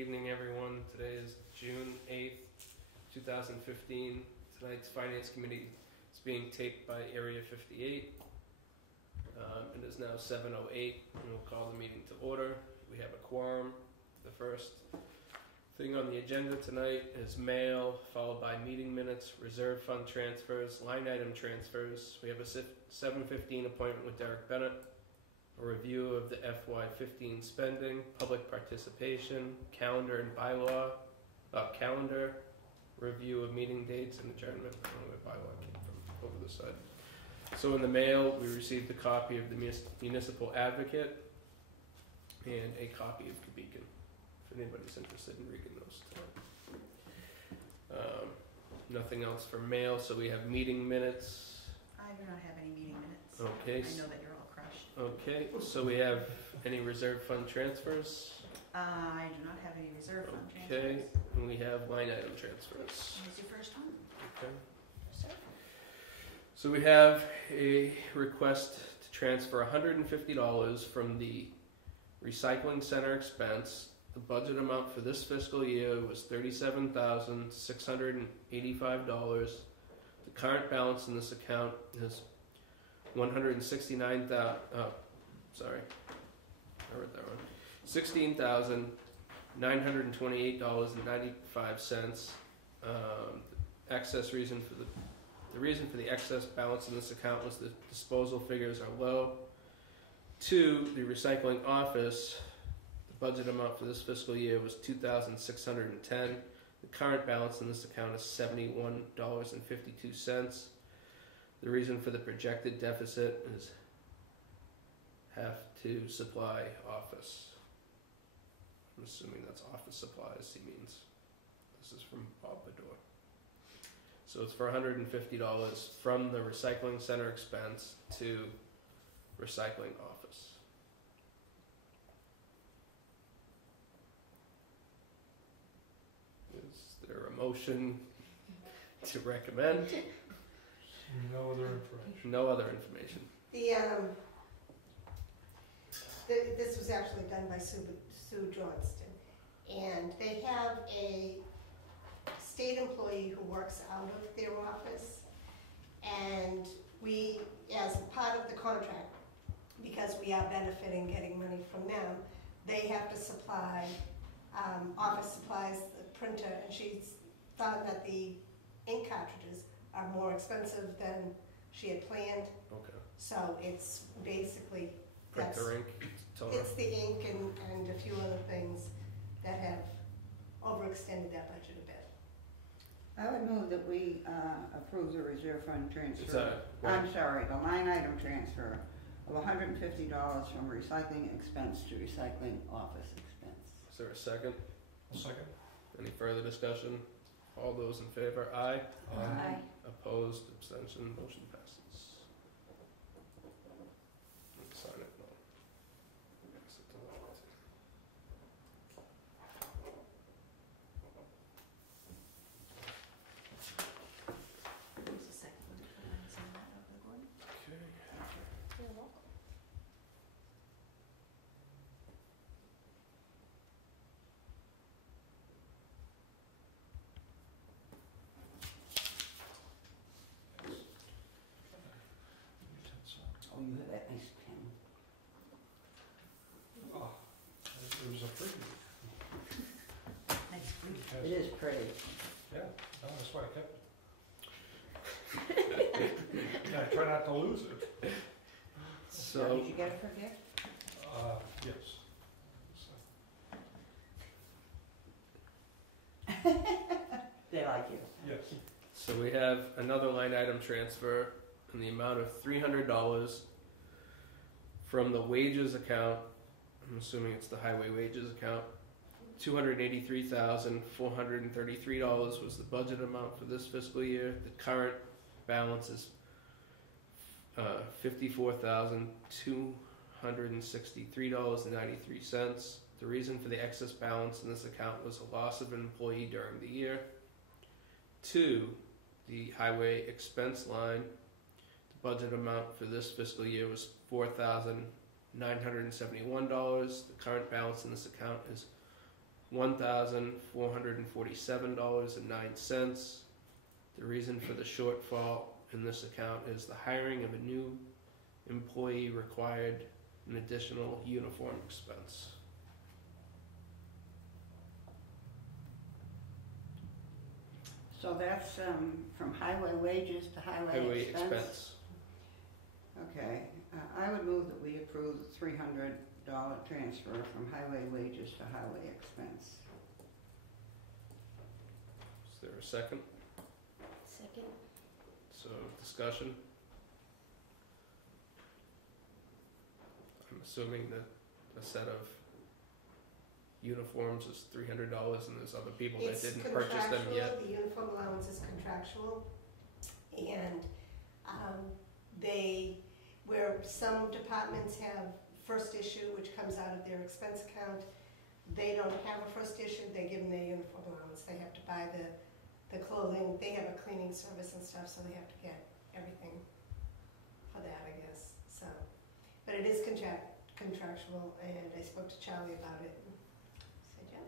evening, everyone. Today is June 8th, 2015. Tonight's Finance Committee is being taped by Area 58. It is now 7:08, and we'll call the meeting to order. We have a quorum. The first thing on the agenda tonight is mail, followed by meeting minutes, reserve fund transfers, line item transfers. We have a 7:15 appointment with Derek Bennett, a review of the FY15 spending, public participation, calendar and bylaw, calendar, review of meeting dates, and adjournment. I don't know where bylaw came from over the side. So in the mail, we received a copy of the Municipal Advocate and a copy of the Beacon, if anybody's interested in reading those tonight. Nothing else for mail, so we have meeting minutes. I do not have any meeting minutes. Okay. I know that you're all crushed. Okay, so we have any reserve fund transfers? I do not have any reserve fund Okay, transfers. and we have line item transfers. Here's your first one. Okay. Sir. So we have a request to transfer $150 from the recycling center expense. The budget amount for this fiscal year was $37,685. The current balance in this account is $16,928.95. Excess reason for the reason for the excess balance in this account was the disposal figures are low. 2, the recycling office, the budget amount for this fiscal year was $2,610. The current balance in this account is $71.52. The reason for the projected deficit is have to supply office. I'm assuming that's office supplies he means. This is from Bob Bador. So it's for $150 from the recycling center expense to recycling office. Is there a motion to recommend? No other information. No other information. This was actually done by Sue Johnston, and they have a state employee who works out of their office, and we, as a part of the contract, because we are benefiting getting money from them, they have to supply office supplies, the printer, and she's found that the ink cartridges are more expensive than she had planned. Okay. So it's basically, Printer ink. it's the ink and a few other things that have overextended that budget a bit. I would move that we approve the reserve fund It's transfer. I'm sorry, the line item transfer of $150 from recycling expense to recycling office expense. Is there a second? A second. Any further discussion? All those in favor? Aye. Aye. Opposed? Abstention? Motion passes. Sign it. No. Pass it to Walt. Who's the second one? Can I sign that over the board? Okay. You're welcome. Oh, you have that nice pen. Oh, it was a preview. Nice brief. It is pretty. Yeah, no, that's why I kept it. Yeah, I try not to lose it. So, Did you get it for a gift? Yes. They like you. Yes. so we have another line item transfer in the amount of $300 from the wages account. I'm assuming it's the highway wages account. $283,433 was the budget amount for this fiscal year. The current balance is $54,263.93. The reason for the excess balance in this account was a loss of an employee during the year. 2, the highway expense line. The budget amount for this fiscal year was $4,971. The current balance in this account is $1,447.09. The reason for the shortfall in this account is the hiring of a new employee required an additional uniform expense. So that's, from highway wages to Highway expense. Okay, I would move that we approve the $300 transfer from highway wages to highway expense. Is there a second? Second. So, discussion. I'm assuming that a set of uniforms is $300 and there's other people that didn't purchase them yet. It's contractual, the uniform allowance is contractual, and where some departments have first issue, which comes out of their expense account, they don't have a first issue, they give them their uniform allowance, they have to buy the clothing, they have a cleaning service and stuff, so they have to get everything for that, I guess, so. But it is contractual, and I spoke to Charlie about it, and said, yeah.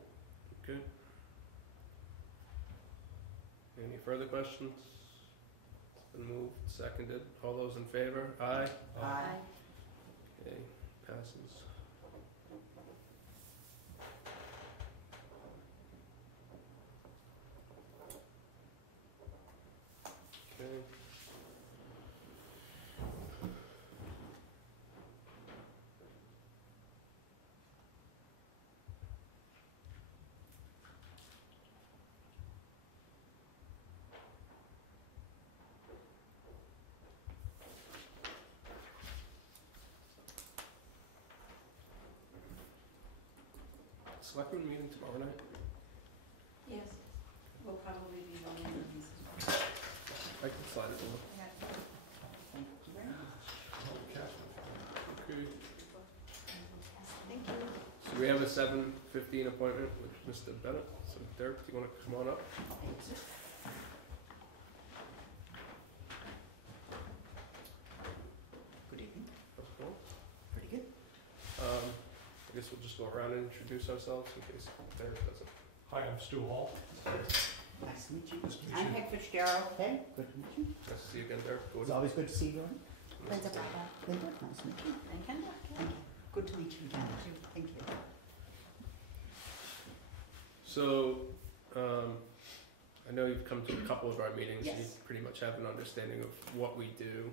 Good. Any further questions? It's been moved, seconded. All those in favor? Aye. Aye. Okay, passes. Okay. Selectmen meeting tomorrow night? Yes, we'll probably be voting on these. I can slide it over. Thank you very much. Okay. Thank you. So we have a 7:15 appointment with Mr. Bennett. So Derek, do you want to come on up? Good evening. How's it going? Pretty good. I guess we'll just go around and introduce ourselves in case Derek doesn't. Hi, I'm Stu Hall. Nice to meet you. Nice to meet I'm you. Peg Fitzgerald. Okay, good to meet you. Nice to see you again, Derek. It's always good to see you. Linda Bravo. Linda, nice to meet you. And Kendra. Thank you. Good to meet you again. Thank you. So, I know you've come to a couple of our meetings. Yes. You pretty much have an understanding of what we do.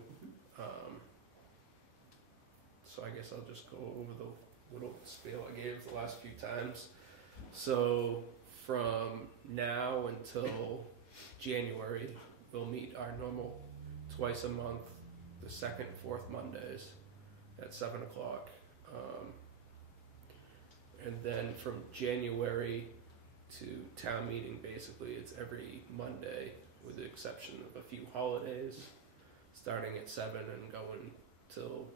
So I guess I'll just go over the little spiel I gave the last few times. So from now until January, we'll meet our normal twice a month, the second and fourth Mondays at 7 o'clock. And then from January to town meeting, basically, it's every Monday with the exception of a few holidays, starting at 7 and going till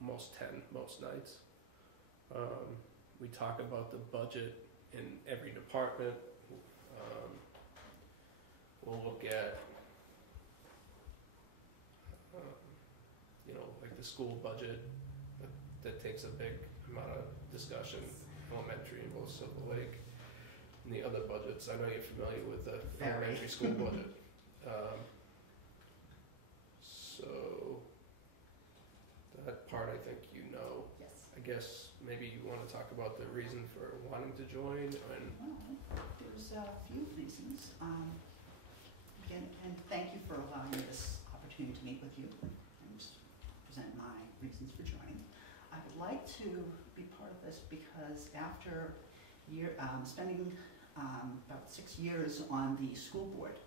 almost 10 most nights. We talk about the budget in every department. We'll look at, like the school budget. That takes a big amount of discussion, elementary in both Silver Lake. And the other budgets, I know you're familiar with the elementary school budget. So that part I think you know. Yes. I guess maybe you want to talk about the reason for wanting to join and Well, there's a few reasons. Again, and thank you for allowing me this opportunity to meet with you and present my reasons for joining. I would like to be part of this because after spending about 6 years on the school board,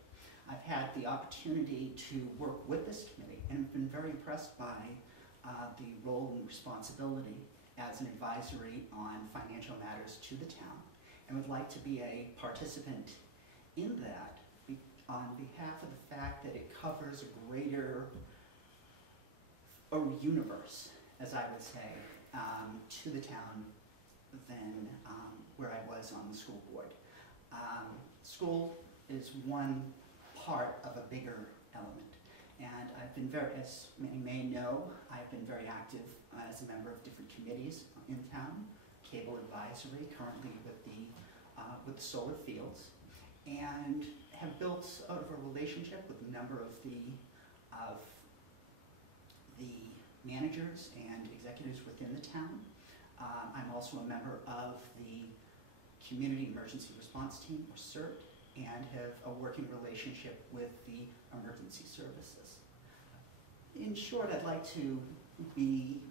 I've had the opportunity to work with this committee and have been very impressed by the role and responsibility as an advisory on financial matters to the town, and would like to be a participant in that on behalf of the fact that it covers a greater universe, as I would say, to the town than where I was on the school board. School is one part of a bigger element, and I've been as many may know, I've been very active as a member of different committees in town, cable advisory, currently with the with the solar fields, and have built out of a relationship with a number of the managers and executives within the town. I'm also a member of the Community Emergency Response Team, or CERT, and have a working relationship with the emergency services. In short, I'd like to be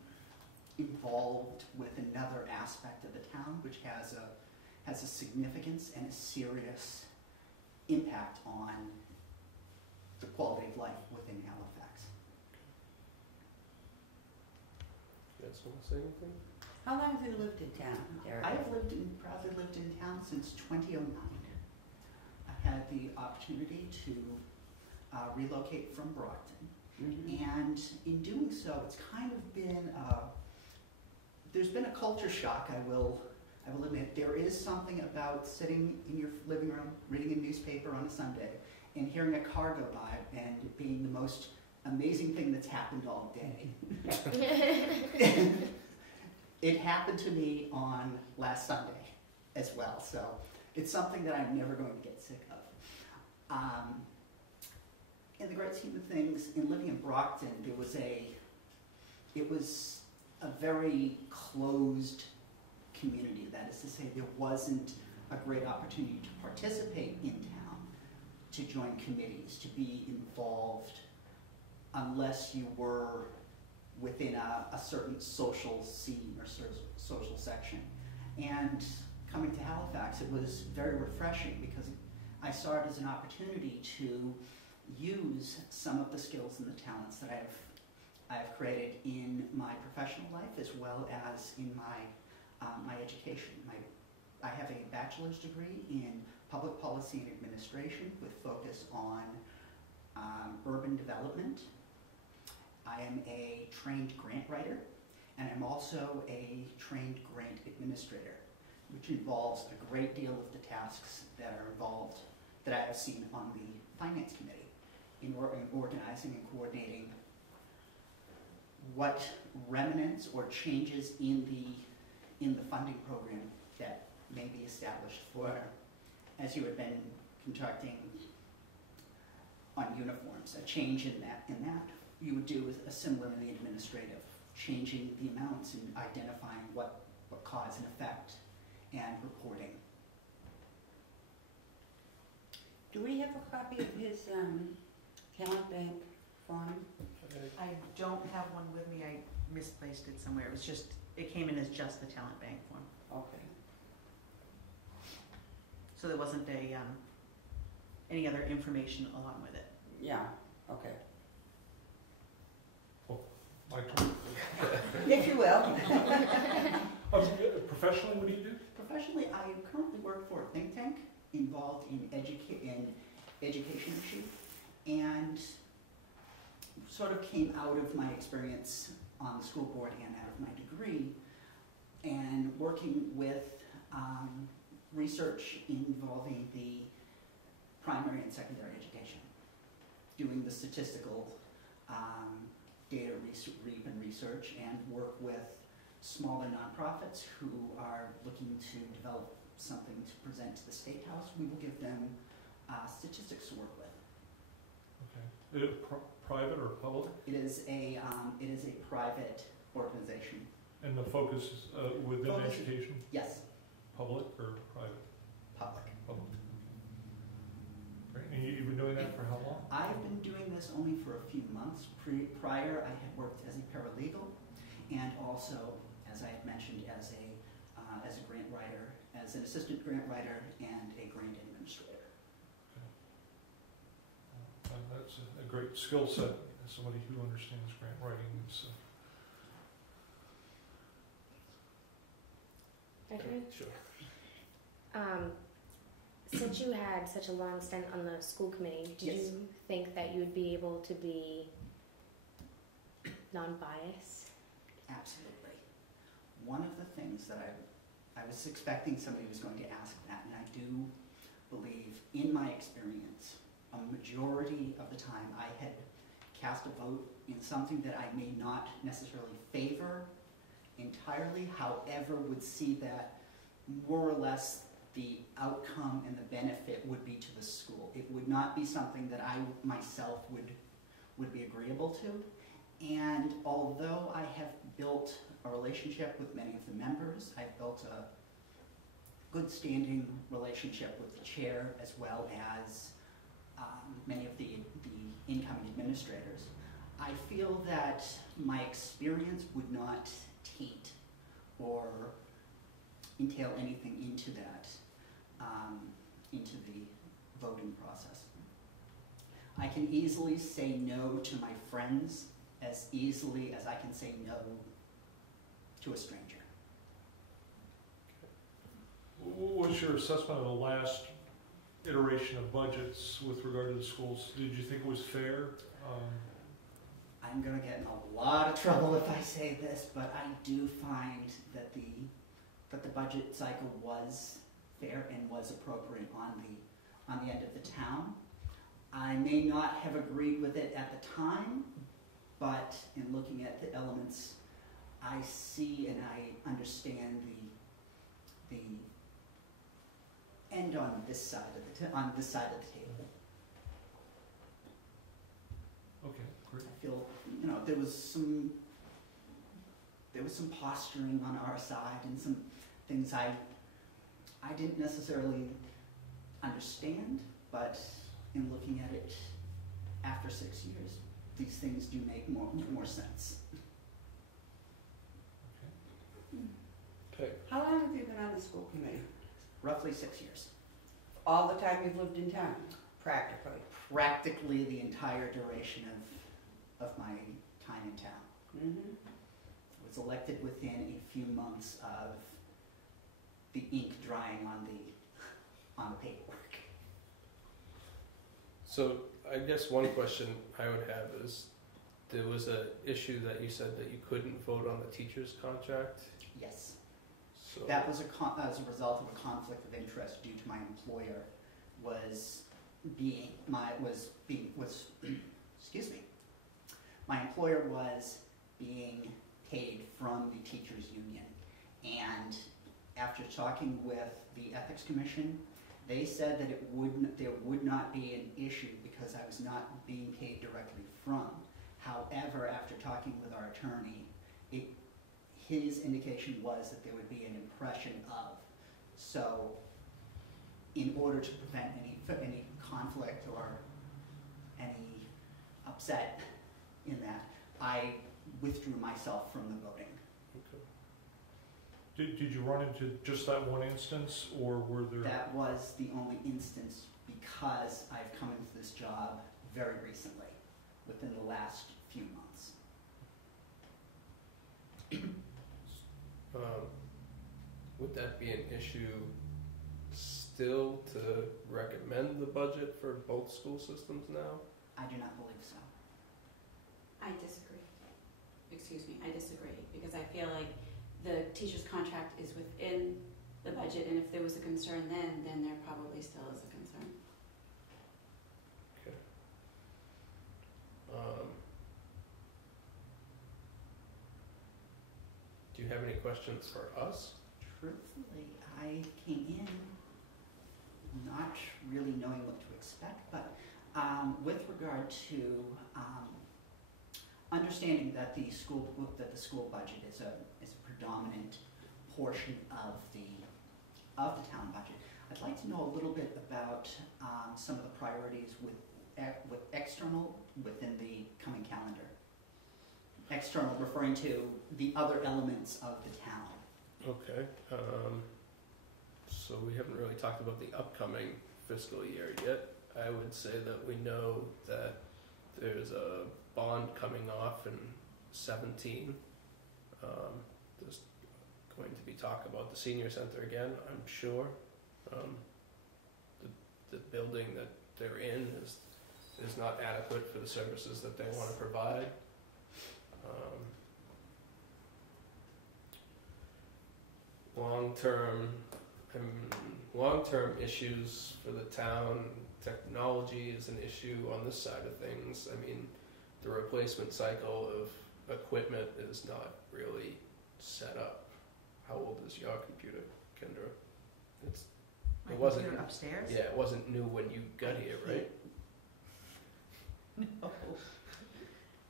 involved with another aspect of the town which has a significance and a serious impact on the quality of life within Halifax. You guys want to say anything? How long have you lived in town, Derek? I have proudly lived in town since 2009. I had the opportunity to relocate from Brockton. And in doing so, it's kind of been, there's been a culture shock, I will admit. There is something about sitting in your living room, reading a newspaper on a Sunday, and hearing a car go by, and it being the most amazing thing that's happened all day. It happened to me on last Sunday as well, so it's something that I'm never going to get sick of. In the great scheme of things, in living in Brockton, it was a very closed community. That is to say, there wasn't a great opportunity to participate in town, to join committees, to be involved, unless you were within a certain social scene or social section. And coming to Halifax, it was very refreshing because I saw it as an opportunity to use some of the skills and the talents that I've created in my professional life as well as in my education. I have a bachelor's degree in public policy and administration with focus on urban development. I am a trained grant writer, and I'm also a trained grant administrator, which involves a great deal of the tasks that are involved that I have seen on the finance committee in organizing and coordinating what remnants or changes in the funding program that may be established for, as you had been conducting on uniforms, a change in that. You would do a similar in the administrative, changing the amounts and identifying what cause and effect and reporting. Do we have a copy of his talent bank form? I don't have one with me, I misplaced it somewhere, it came in as just the talent bank form. Okay. So there wasn't any other information along with it. Yeah, okay. My turn. If you will. Professionally, what do you do? Professionally, I currently work for a think tank involved in education issue, and sort of came out of my experience on the school board and out of my degree, and working with research involving the primary and secondary education, doing the statistical data research, and work with smaller nonprofits who are looking to develop something to present to the State House. We will give them statistics to work with. Okay. Is it private or public? It is a private organization. And the focus is within education? Yes, Public or private? public. Public. Great. And you've been doing that for how long? I've been doing this only for a few months. Prior, I had worked as a paralegal, and also, as I had mentioned, as a grant writer, as an assistant grant writer and a grant administrator. That's a great skill set as somebody who understands grant writing. Sure. Since you had such a long stint on the school committee, did Yes. you think that you would be able to be non-biased? Absolutely. One of the things that I was expecting somebody was going to ask that, and I do believe, in my experience, a majority of the time I had cast a vote in something that I may not necessarily favor entirely, however would see that more or less the outcome and the benefit would be to the school. It would not be something that I myself would be agreeable to. And although I have built a relationship with many of the members, I've built a good standing relationship with the chair as well as many of the incoming administrators. I feel that my experience would not taint or entail anything into that, into the voting process. I can easily say no to my friends as easily as I can say no to a stranger. What was your assessment of the last iteration of budgets with regard to the schools? Did you think it was fair? I'm gonna get in a lot of trouble if I say this, but I do find that the budget cycle was fair and was appropriate on the end of the town. I may not have agreed with it at the time, but in looking at the elements, I see and I understand the end on this side of the table. Okay, great. I feel, there was some posturing on our side and some things I didn't necessarily understand, but in looking at it after 6 years, these things do make more sense. Okay. How long have you been on the school committee? Roughly 6 years. All the time you've lived in town, practically. Practically the entire duration of my time in town. Mm-hmm. I was elected within a few months of the ink drying on the paperwork. So I guess one question I would have is, there was an issue that you said that you couldn't vote on the teacher's contract. Yes. So That was as a result of a conflict of interest due to my employer excuse me. My employer was being paid from the teachers union, and after talking with the ethics commission, they said that there would not be an issue because I was not being paid directly from. However, after talking with our attorney, his indication was that there would be an impression of. So, in order to prevent any conflict or any upset in that, I withdrew myself from the voting. okay. Did you run into just that one instance, or were there? That was the only instance because I've come into this job very recently, within the last few months. Would that be an issue still to recommend the budget for both school systems now? I do not believe so. I disagree. Excuse me, I disagree, because I feel like the teacher's contract is within the budget, and if there was a concern then there probably still is a concern. Okay. Do you have any questions for us? Truthfully, I came in not really knowing what to expect, but with regard to understanding that the school budget is a predominant portion of the town budget, I'd like to know a little bit about some of the priorities with external within the coming calendar. External referring to the other elements of the town. Okay. So we haven't really talked about the upcoming fiscal year yet. I would say that we know that there's a bond coming off in 17. There's going to be talk about the senior center again, I'm sure. The building that they're in is not adequate for the services that they want to provide. Long-term issues for the town. Technology is an issue on this side of things. I mean, the replacement cycle of equipment is not really set up. How old is your computer, Kendra? It's My It wasn't- computer upstairs? Yeah, it wasn't new when you got here, right? No.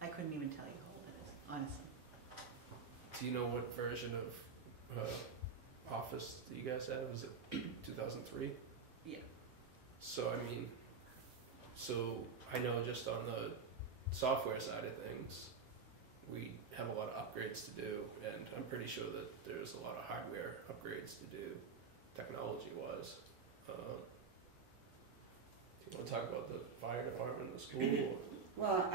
I couldn't even tell you how old it is, honestly. Do you know what version of Office that you guys have? Is it 2003? Yeah. So I mean, so I know just on the software side of things, we have a lot of upgrades to do, and I'm pretty sure that there's a lot of hardware upgrades to do, technology-wise. Do you want to talk about the fire department, the school? Or? Well,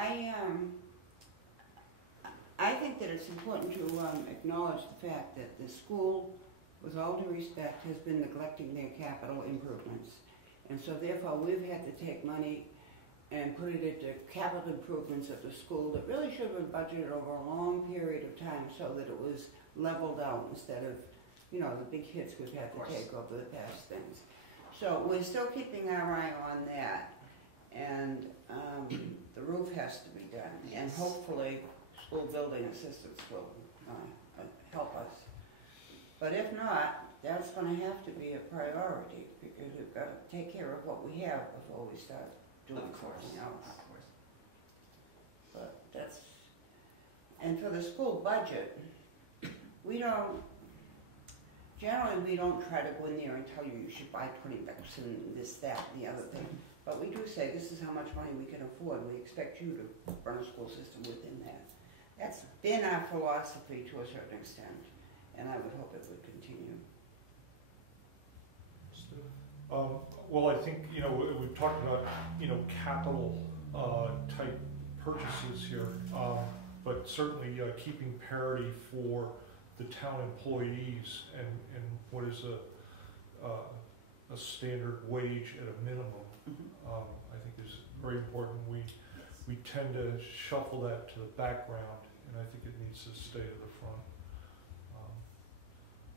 I think that it's important to acknowledge the fact that the school, with all due respect, has been neglecting their capital improvements. And so therefore, we've had to take money and put it into capital improvements at the school that really should have been budgeted over a long period of time so that it was leveled out instead of, you know, the big hits we've had to take over the past things. So we're still keeping our eye on that. And the roof has to be done. And hopefully, school building assistants will help us. But if not, that's going to have to be a priority because we've got to take care of what we have before we start doing something else. Of course. But that's, and for the school budget, we don't, generally we don't try to go in there and tell you you should buy 20 bucks and this, that, and the other thing. But we do say this is how much money we can afford. We expect you to run a school system within that. That's been our philosophy to a certain extent, and I would hope it would continue. Well, I think, you know, we've talked about, you know, capital type purchases here, but certainly keeping parity for the town employees and what is a standard wage at a minimum, I think is very important. We tend to shuffle that to the background, and I think it needs to stay to the front.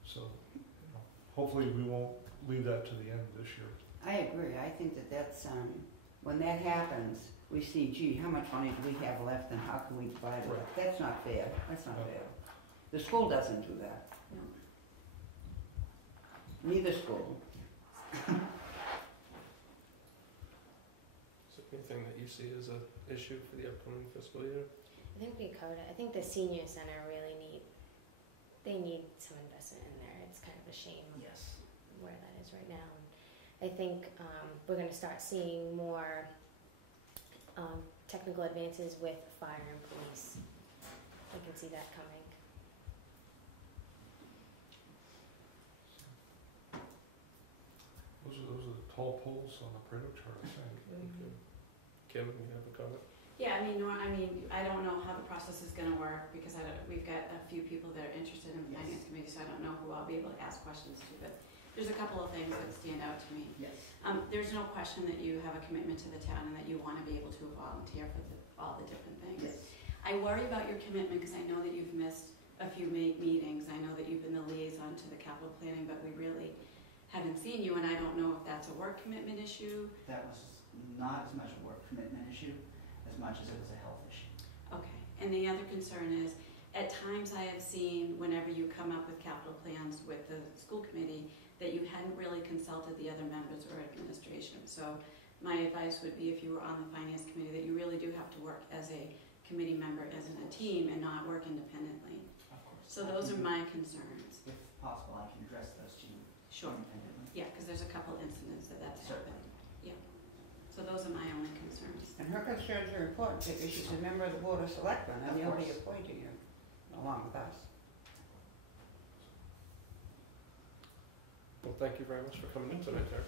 So, you know, hopefully we won't leave that to the end this year. I agree. I think that that's, when that happens, we see, gee, how much money do we have left and how can we divide it up? That's not fair. That's not fair. The school doesn't do that. No. Neither school. Is there anything that you see as an issue for the upcoming fiscal year? I think we covered it. I think the senior center really they need some investment in there. It's kind of a shame Yes. where that is right now. I think we're going to start seeing more technical advances with fire and police. I can see that coming. Those are the tall poles on the Pareto chart, I think. Okay. Kim, you have a comment? Yeah, I don't know how the process is gonna work because we've got a few people that are interested in the Yes. finance committee, so I don't know who I'll be able to ask questions to, but there's a couple of things that stand out to me. Yes. There's no question that you have a commitment to the town and that you wanna be able to volunteer for all the different things. Yes. I worry about your commitment because I know that you've missed a few meetings. I know that you've been the liaison to the capital planning, but we really haven't seen you, and I don't know if that's a work commitment issue. That was not as much a work commitment issue as much as it was a health issue. Okay, and the other concern is, at times I have seen, whenever you come up with capital plans with the school committee, that you hadn't really consulted the other members or administration. So my advice would be, if you were on the finance committee, that you really do have to work as a committee member, as in a team, and not work independently. Of course. So those are my concerns. If possible, I can address those to you Sure. independently. Yeah, because there's a couple incidents that's Certainly. happened. Yeah. So those are my only concerns. And her concerns are important because she's a member of the Board of Selectmen and Of they'll be course. appointing you along with us. Well, thank you very much for coming in tonight, Derek.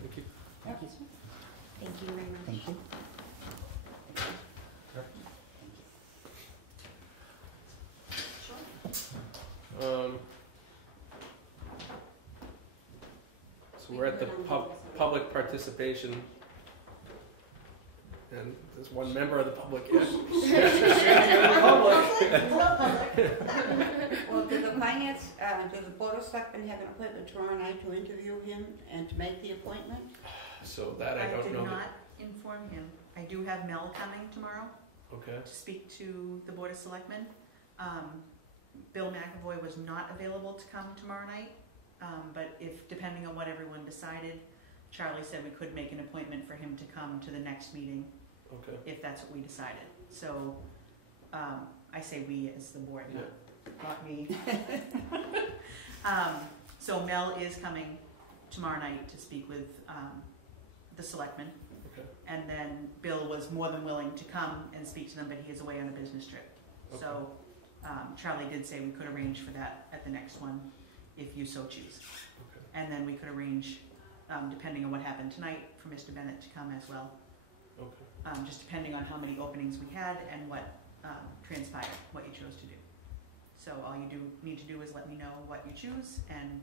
Thank you. Yep. Thank you very much. Thank you. So we're at the public participation, and there's one member of the public here. Well, does the finance, does the Board of Selectmen have an appointment tomorrow night to interview him and to make the appointment? So that I don't did know. not inform him. I do have Mel coming tomorrow Okay. to speak to the Board of Selectmen. Bill McAvoy was not available to come tomorrow night, but if, depending on what everyone decided, Charlie said we could make an appointment for him to come to the next meeting Okay. if that's what we decided. So, I say we as the board, not me. So Mel is coming tomorrow night to speak with the selectmen. Okay. And then Bill was more than willing to come and speak to them, but he is away on a business trip. Okay. So Charlie did say we could arrange for that at the next one, if you so choose. Okay. And then we could arrange, depending on what happened tonight, for Mr. Bennett to come as well. Okay. Just depending on how many openings we had and what transpired, what you chose to do. So all you need to do is let me know what you choose, and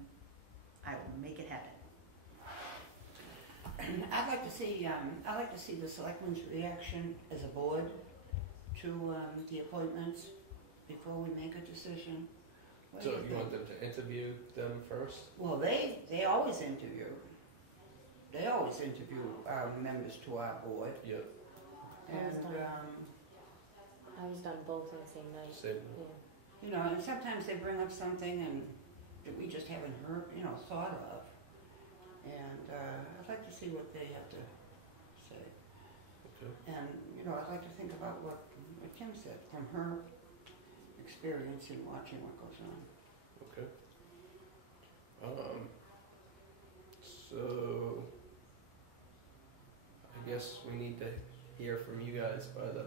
I will make it happen. I'd like to see the selectmen's reaction as a board to the appointments before we make a decision. What do So you you think? want them to interview them first? Well, they always interview. They always interview our members to our board. Yeah. And, I was done both on the same night. Same. Yeah. you know, and sometimes they bring up something and that we just haven't heard, thought of. And I'd like to see what they have to say. Okay. And, I'd like to think about what Kim said from her experience in watching what goes on. Okay. So I guess we need to hear from you guys by the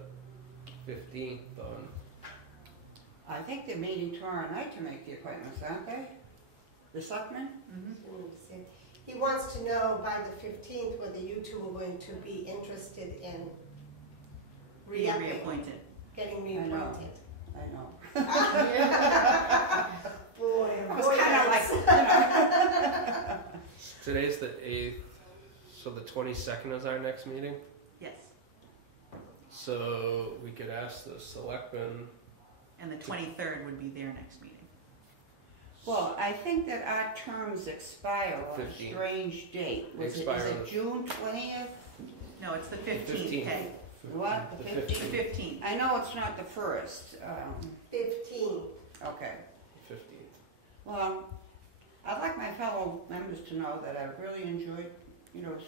15th on. I think they're meeting tomorrow night to make the appointments, aren't they? The selectmen? Mm-hmm. He wants to know by the 15th whether you two are going to be interested in Being re-upping, reappointed. getting I know. reappointed. I know. Boy, I was kind of like, Today's the 8th, so the 22nd is our next meeting. Yes. So we could ask the selectmen. And the 23rd would be their next meeting. Well, I think that our terms expire on 15th. a strange date. Is Expire it on- June 20th? No, it's the 15th, 15th. Kay. What? The The The 15th? 15th. I know it's not the first. 15. Okay. 15th. Well, I'd like my fellow members to know that I've really enjoyed,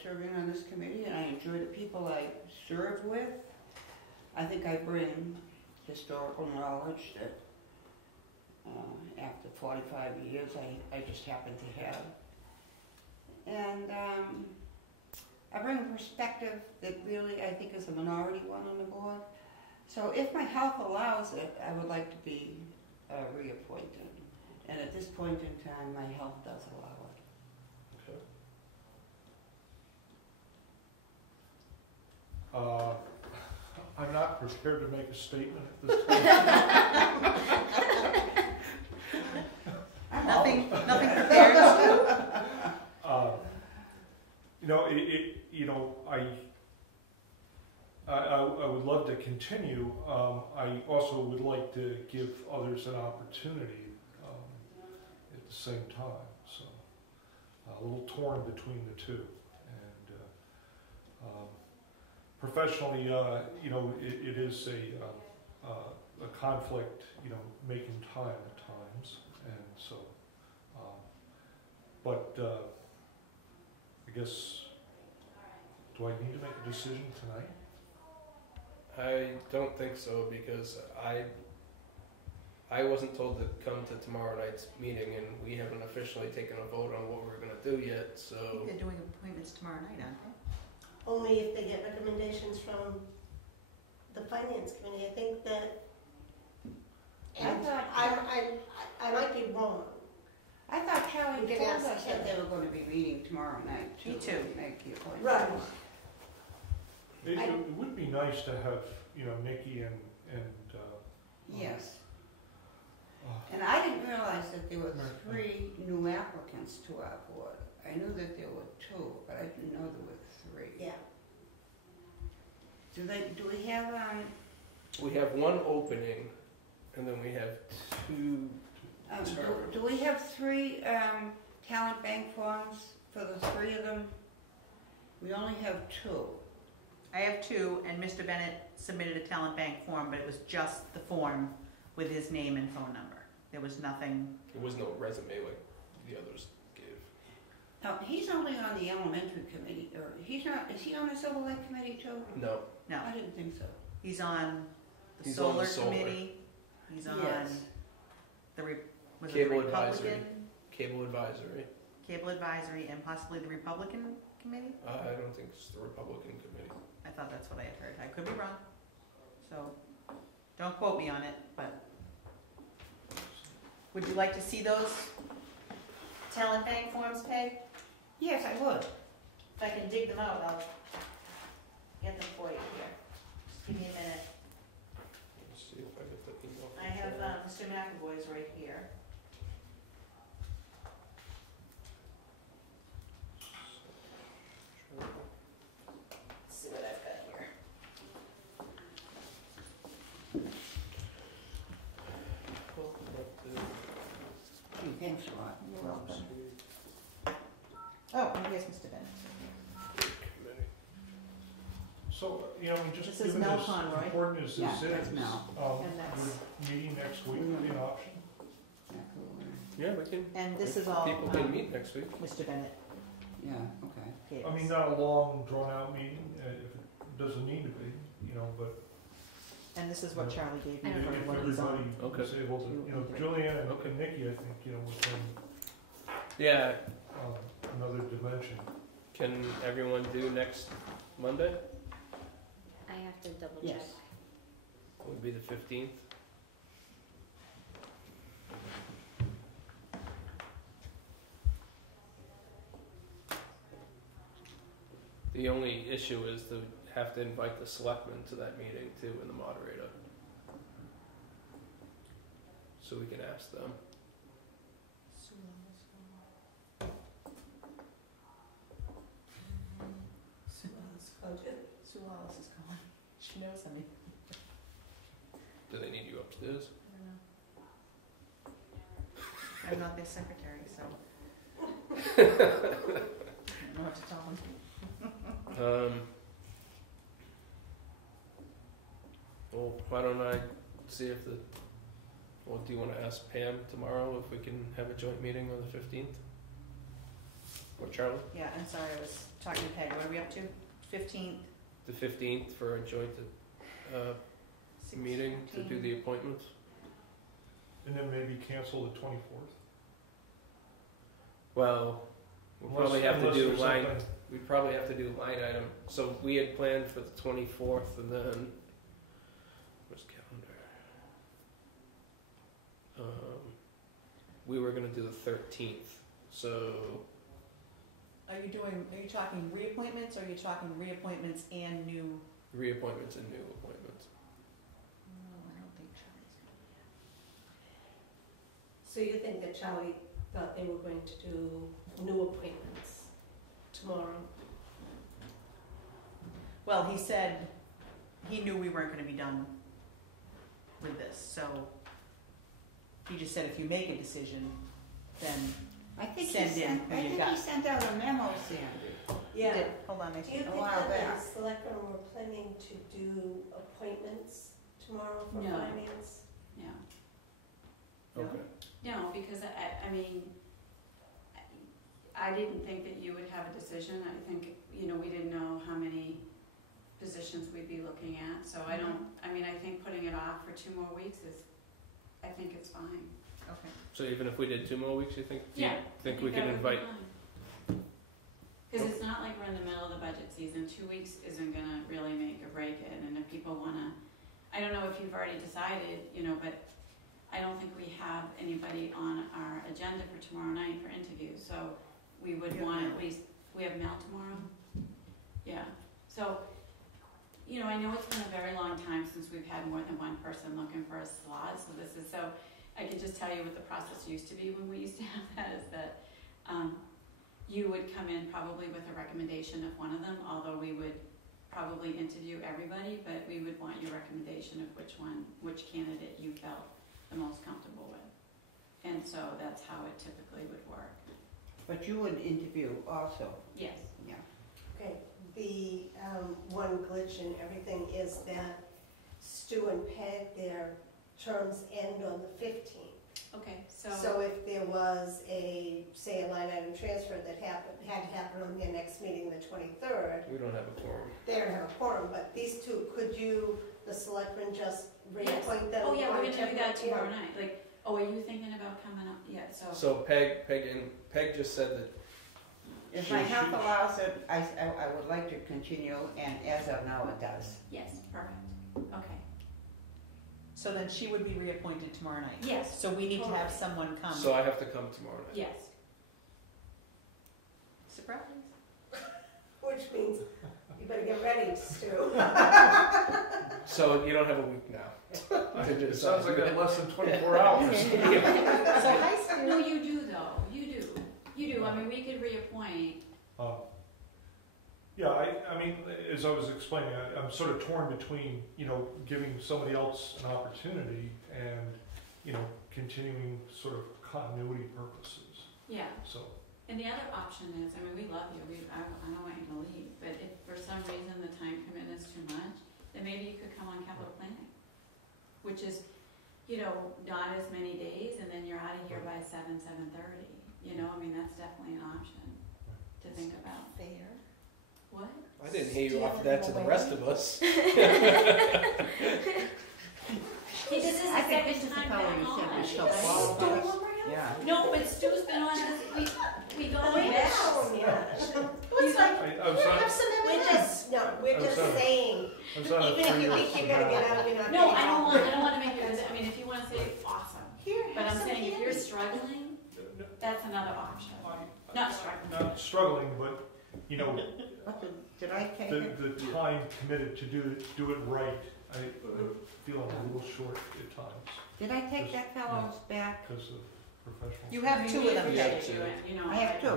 serving on this committee, and I enjoy the people I serve with. I think I bring historical knowledge that after 45 years I just happen to have. And I bring a perspective that really I think is a minority one on the board. So if my health allows it, I would like to be reappointed. And at this point in time, my health does allow it. Okay. I'm not prepared to make a statement at this point. Nothing prepared. I would love to continue. I also would like to give others an opportunity at the same time. So a little torn between the two. And professionally, it is a conflict, making time at times. And so, but I guess, do I need to make a decision tonight? I don't think so, because I wasn't told to come to tomorrow night's meeting, and we haven't officially taken a vote on what we're going to do yet. I So think they're doing appointments tomorrow night, aren't they? Only if they get recommendations from the finance committee. I think that, and I might be wrong. I thought Charlie We can told ask us that him. they were going to be meeting tomorrow night to Me too. make the appointment. Right. It would be nice to have, Nikki and Yes. And I didn't realize that there were 3 new applicants to our board. I knew that there were 2, but I didn't know there were 3. Yeah. Do we have, we have one opening, and then we have 2. do we have 3 talent bank forms for the 3 of them? We only have 2. I have 2, and Mr. Bennett submitted a talent bank form, but it was just the form with his name and phone number. There was nothing. There was no resume like the others Now, he's only on the elementary committee, or he's not, is he on the Silver Lake committee too? No, No, I didn't think so. he's on the He's on the solar solar. committee, he's on Yes. the, was it the Cable advisory. Republican? Cable advisory. Cable advisory and possibly the Republican committee? I don't think it's the Republican committee. I thought that's what I had heard. I could be wrong. So, don't quote me on it, but would you like to see those talent bank forms, Peg? Yes, I would. If I can dig them out, I'll get them for you here. Just give me a minute. Let's see if I get the email. I have Mr. McAvoy's right here. Let's see what I've got here. Cool. Thanks a lot. You're welcome. Oh, and here's Mr. Bennett. So, just This is given Mel as Conroy. important as Yeah, this that's is, Mel. And that's- would meeting next week be an option? Yeah, we can. And this is all People can meet next week. Mr. Bennett Yeah, okay. gave I mean, us. not a long, drawn-out meeting, if it doesn't need to be, but And this is what Charlie gave me I don't for if what he's on. everybody Okay. is able to, Julianne and Nikki, I think, would bring Yeah, another dimension. can everyone do next Monday? I have to double check. Yes. Would be the 15th. The only issue is to have to invite the selectmen to that meeting too, and the moderator. So we can ask them. Sue Wallace is calling. She knows me. Do they need you upstairs? I don't know. I'm not their secretary, so. I don't know what to tell them. Well, why don't I see if do you want to ask Pam tomorrow if we can have a joint meeting on the 15th? Or Charlie? Yeah, I'm sorry, I was talking to Peg. What are we up to? 15th? The 15th for a joint meeting to do the appointments? And then maybe cancel the 24th. Well, we'll probably have to do line, we probably have to do line item. So we had planned for the 24th and then, where's calendar? We were gonna do the 13th, so Are you talking reappointments, or are you talking reappointments and new? reappointments and new appointments. No, I don't think Charlie's So you think that Charlie thought they were going to do new appointments tomorrow? Well, he said he knew we weren't gonna be done with this, so he just said if you make a decision, then I think Send in who you got. he sent out a memo, Sandy. he did. Hold on, I Do you see. think A while that back. the selectmen were planning to do appointments tomorrow for No. finance? No. Okay. No, because I mean, I didn't think that you would have a decision. I think, we didn't know how many positions we'd be looking at. So I think putting it off for 2 more weeks I think it's fine. Okay. So even if we did 2 more weeks, you think? Yeah. Think we can invite? Because it's not like we're in the middle of the budget season. 2 weeks isn't gonna really make or break it. And if people wanna, I don't know if you've already decided, but I don't think we have anybody on our agenda for tomorrow night for interviews. So we would Yeah, want Mel. at least, we have Mel tomorrow? Yeah. So, I know it's been a very long time since we've had more than one person looking for a slot. So I can just tell you what the process used to be when we used to have that, is that you would come in probably with a recommendation of one of them, although we would probably interview everybody, but we would want your recommendation of which candidate you felt the most comfortable with. And so that's how it typically would work. But you would interview also. Yes. Yeah. Okay, the one glitch in everything is that Stu and Peg, their terms end on the 15th. Okay, So if there was say a line item transfer that had to happen on their next meeting, the 23rd. We don't have a quorum. They don't have a quorum, but these two, could you, the selectmen, just reappoint them? Oh, yeah, on we're gonna do that temporary- tomorrow night, like, oh, are you thinking about coming up? Yeah, so. So Peg just said that If my health allows it, I would like to continue, and as of now, it does. Yes, perfect, okay. So then she would be reappointed tomorrow night? Yes, So we need to have Totally. someone come. so I have to come tomorrow night. yes. Surprise. Which means you better get ready, Stu. So you don't have a week now. It sounds like that less than 24 hours. So hi, Stu. No, you do though, you do, I mean, we could reappoint, Yeah, I mean, as I was explaining, I'm sort of torn between, giving somebody else an opportunity and, continuing sort of continuity purposes, yeah. so. And the other option is, I mean, we love you, I don't want you to leave, but if for some reason the time commitment is too much, then maybe you could come on capital planning, which is, not as many days, and then you're out of here by 7:30. I mean, that's definitely an option to think about. Fair. What? I didn't hear you offer that to the rest of us. This is the I think this second is the time fellow back you said on. was so right? qualified. Yeah. No, but Stu's been on this, we go Oh, back. yeah. I It's like, was on, we're just sorry. saying, I was on a even if you 3-year think you're gonna get out, you're not. No, getting I out. don't want to make it, I mean, if you want to say awesome, Here, but have I'm some saying if you're candy. struggling, that's another option. Not struggling. not struggling, but, Did I take it? the time committed to do it right, I feel I'm a little short at times Did I take that fellow's back? because of professional. You have two of them. We Yeah, appreciate two. you, I have two. I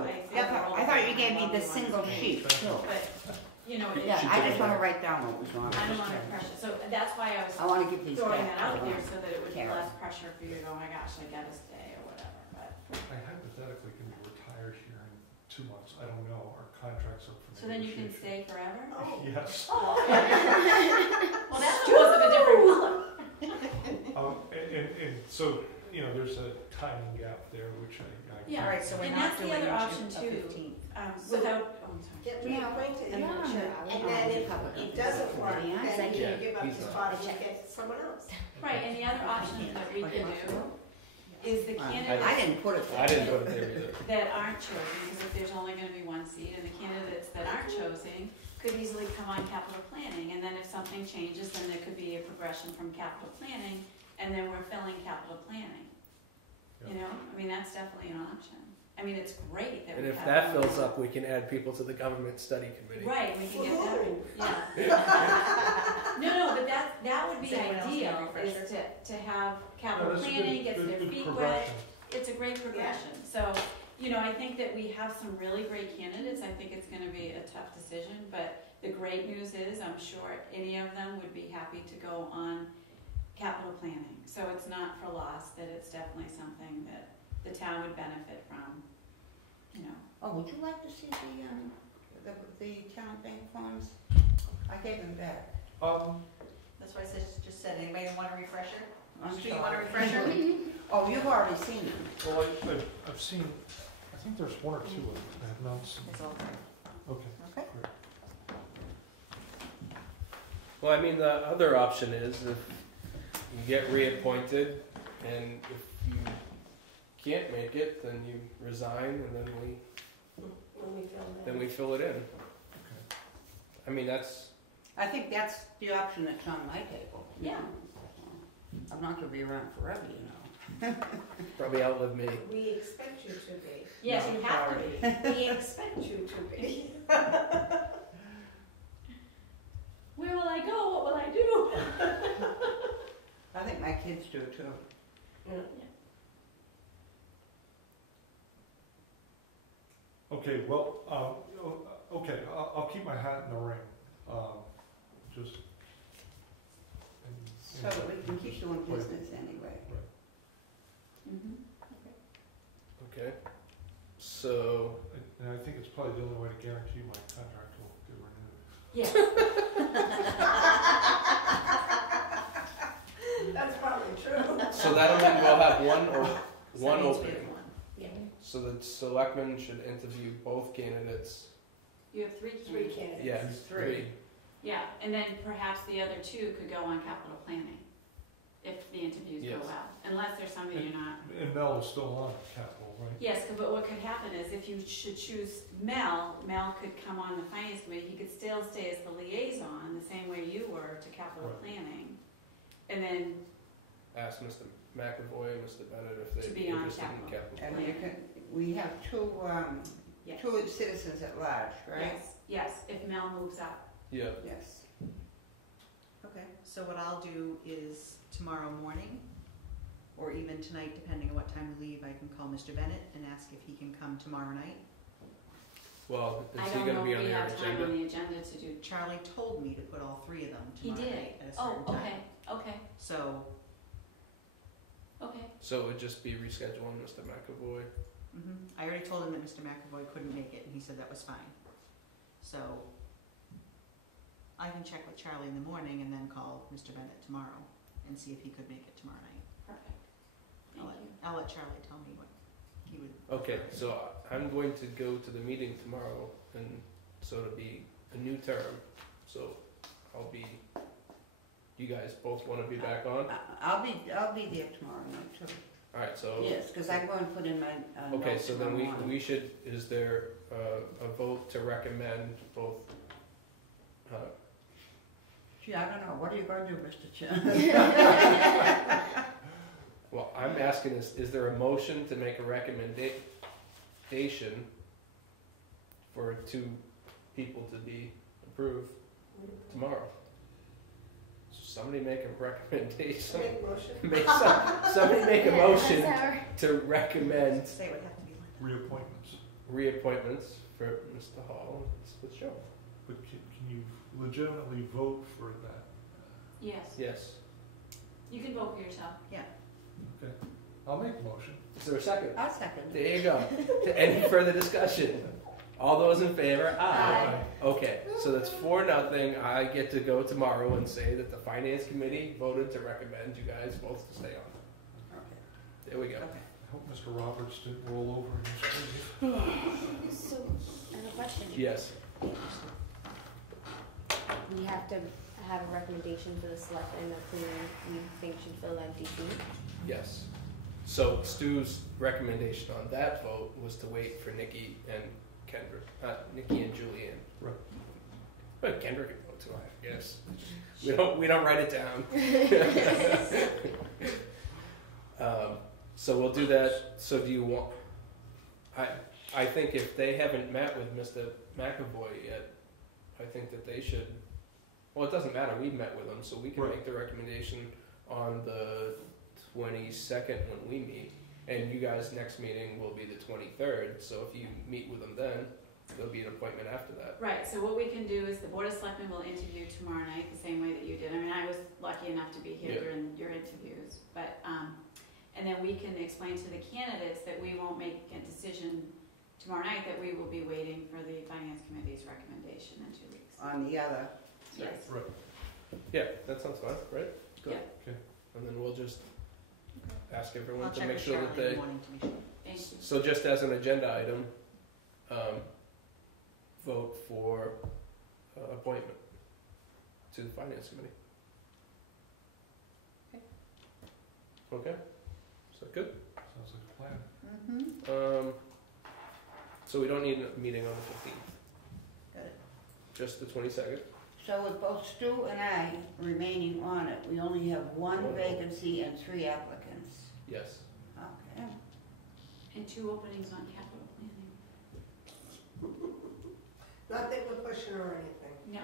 thought you gave me the single sheet too. But, Yeah, I just want to write down what was wrong. I don't want to pressure, so that's why I was I want to give these throwing back. that out there so that it would be Karen. less pressure for you to go, oh my gosh, I gotta stay or whatever, but. I hypothetically can be retired here in 2 months, I don't know, our contract's up for So then you can negotiation. stay forever? Oh. Yes, Well, that's because of a different color. and so, there's a timing gap there, which I Yeah. All right, so we're And not that's the doing other a option, too. 15th. Without, oh, I'm sorry. Get reappointed, Yeah. and then if it doesn't work, then Yeah, you give up he's the not. spot and you get someone else. Right, and the other option that we can do is the I candidates didn't put it there. I didn't put it there either. that aren't chosen, because if there's only gonna be one seat, and the candidates that aren't chosen could easily come on capital planning, and then if something changes, then there could be a progression from capital planning, and then we're filling capital planning. I mean, that's definitely an option. I mean, it's great that we And have. if that one. fills up, we can add people to the government study committee. Right, we can get that, Woohoo. yeah. No, but that would be Does anyone else need a ideal, is refresher? to have No, capital that's a planning, gets good their feet wet. progression. It's a great progression, so, I think that we have some really great candidates, I think it's gonna be a tough decision, but the great news is, I'm sure any of them would be happy to go on capital planning, so it's not for loss, that it's definitely something that the town would benefit from, Oh, would you like to see the town bank forms? I gave them back. That's why I just said, anybody want a refresher? I'm Do you want a sorry. refresher? Oh, you've already seen them. Well, I've seen, I think there's 1 or 2 of them, I have not seen. It's all right. Okay. Okay. Well, I mean, the other option is if you get reappointed and if you can't make it, then you resign and then we fill it in. Okay. I mean, that's, I think that's the option that's on my table. Yeah. I'm not gonna be around forever, probably outlive me. We expect you to be. yes, No, you have to sorry. be. We expect you to be. Where will I go, what will I do? I think my kids do too. Okay, well, okay, I'll keep my hat in the ring, just. So that we can keep doing business anyway. Mhm. Okay. So, And I think it's probably the only way to guarantee my contract will get renewed. Yeah, That's probably true. so that'll mean we'll have one So that means we have opening. one. Yeah. So the selectmen should interview both candidates. You have three Three candidates. Yeah, three. Yeah, and then perhaps the other two could go on capital planning, if the interviews Yes. go well, unless there's somebody you're not. And Mel is still on capital, right? Yes, but what could happen is if you should choose Mel could come on the finance committee, he could still stay as the liaison, the same way you were to capital Right. planning. And then, Ask Mr. McAvoy and Mr. Bennett if To they'd be be on interested in capital. capital. And planning. you can, we have yes, two citizens at large, right? yes, if Mel moves up. Yeah, Yes. Okay, so what I'll do is tomorrow morning, or even tonight, depending on what time we leave, I can call Mr. Bennett and ask if he can come tomorrow night. well, I is he don't gonna know be if on we your have time agenda? on the agenda to do. Charlie told me to put all three of them He tomorrow did. night at a Oh, certain time. okay, So, okay. So it would just be rescheduling Mr. McAvoy. I already told him that Mr. McAvoy couldn't make it, and he said that was fine. So, I can check with Charlie in the morning and then call Mr. Bennett tomorrow and see if he could make it tomorrow night. Perfect. Thank you. I'll let Charlie tell me what he would. Okay, so I'm going to go to the meeting tomorrow, and so it'll be a new term, so I'll be, you guys both wanna be back on? I'll be there tomorrow night too. Alright, so. Yes, because I'm going to put in my Okay, notes so then tomorrow morning. we should, is there a vote to recommend both, Gee, I don't know, what are you going to do, Mr. Chair? well, I'm asking is there a motion to make a recommendation for two people to be approved tomorrow? So somebody make a recommendation. Make a motion. Somebody make a motion That's our- to recommend Say it would have to be like Reappointments. reappointments for Mr. Hall and Mr. Shaw. But can you legitimately vote for that? Yes, Yes. you can vote for yourself. Okay, I'll make a motion. Is there a second? I'll second it. There you go. Any further discussion? All those in favor? Aye. Okay, so that's 4-0. I get to go tomorrow and say that the finance committee voted to recommend you guys both to stay on. Okay. There we go. Okay. I hope Mr. Roberts didn't roll over in his grave. So, I have a question. Yes. We have to have a recommendation for the selectmen of who we think should fill that DP. Yes. So Stu's recommendation on that vote was to wait for Nikki and Kendrick, Nikki and Julianne. Right. But Kendrick can vote too, I guess. We don't write it down. So we'll do that. So do you want? I think if they haven't met with Mr. McAvoy yet, I think that they should. Well, it doesn't matter. We've met with them, so we can Right. make the recommendation on the 22nd when we meet. And you guys' next meeting will be the 23rd. So if you meet with them then, there'll be an appointment after that. Right, so what we can do is the Board of Selectmen will interview tomorrow night, the same way that you did. I mean, I was lucky enough to be here Yeah. during your interviews, but, and then we can explain to the candidates that we won't make a decision tomorrow night, that we will be waiting for the Finance Committee's recommendation in 2 weeks. On the other, Yes. Right. Yeah, that sounds fine, right? Good. Yeah. Okay. And then we'll just ask everyone I'll to check make with sure Charlie that in the they. morning to be sure. Thank you. So just as an agenda item, vote for appointment to the Finance Committee. Okay. Is that good? Sounds like a plan. So we don't need a meeting on the 15th, Good. just the 22nd. so with both Stu and I remaining on it, we only have one vacancy and 3 applicants. Yes. Okay. And 2 openings on capital planning. Not that we're pushing or anything. No,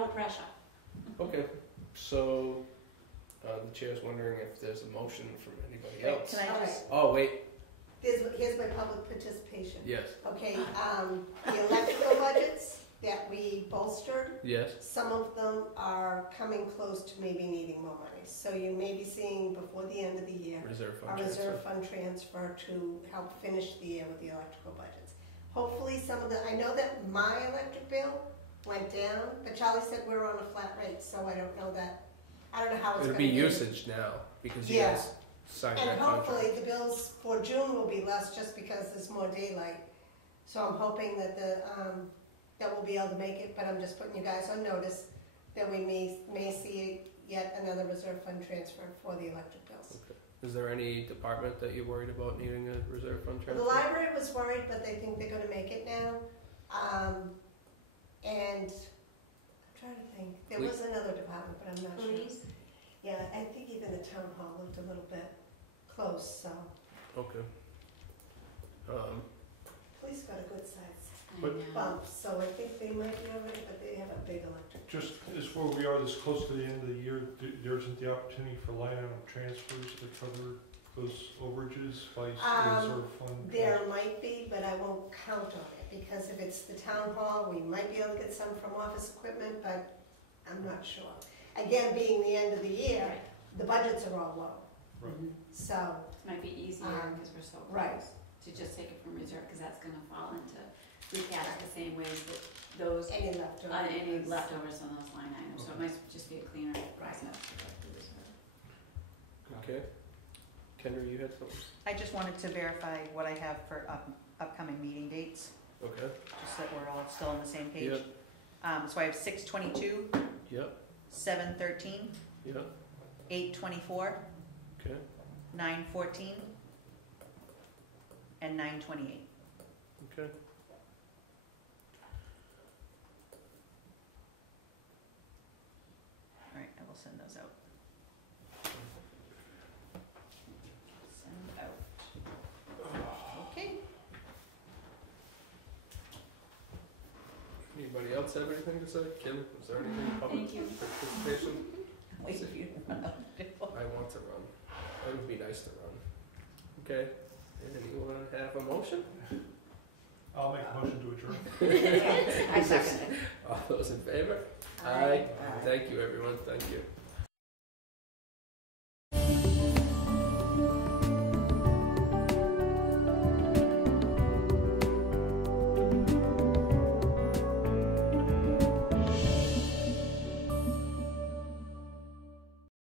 no pressure. Okay. So the chair's wondering if there's a motion from anybody Wait, else. can I just, Oh wait. Here's my public participation. Yes. Okay, the electrical budgets that we bolstered, Yes. some of them are coming close to maybe needing more money. So you may be seeing before the end of the year, Reserve a fund reserve transfer. fund transfer to help finish the year with the electrical budgets. Hopefully some of the, I know that my electric bill went down, but Charlie said we're on a flat rate, so I don't know that, I don't know how it's It'll gonna be usage now because you Yeah. guys sign And that contract. hopefully the bills for June will be less just because there's more daylight. So I'm hoping that that we'll be able to make it, but I'm just putting you guys on notice that we may see yet another reserve fund transfer for the electric bills. Is there any department that you're worried about needing a reserve fund transfer? The library was worried, but they think they're gonna make it now. And I'm trying to think, there was another department, but I'm not sure. Police? Yeah, I think even the town hall looked a little bit close, so. Okay. Police got a good size I But- know. bump, so I think they might be already, but they have a big electric. Just as where we are this close to the end of the year, there isn't the opportunity for line item transfers to cover those overages by reserve fund? There might be, but I won't count on it, because if it's the town hall, we might be able to get some from office equipment, but I'm not sure. Again, being the end of the year, Right. the budgets are all low, Right. so, It might be easier because we're so right. close to just take it from reserve, because that's gonna fall into free cash the same ways that those, any leftover. any leftovers on those line items, so it Okay. might just be a cleaner process to go through reserve. Okay. Kendra, you had something? I just wanted to verify what I have for upcoming meeting dates, Okay. just so that we're all still on the same page. Yep. So I have 6/22, Yep. 7/13, Yep. 8/24, Okay. 9/14, and 9/28. Okay. All right, I will send those out. Send out. Okay. Anybody else have anything to say? Kim, is there anything public Thank you. participation? Wait for you to run out. I want to run. It would be nice to run. Okay. Anyone have a motion? I'll make a motion to adjourn. I second it. All those in favor? Aye. Thank you, everyone. Thank you.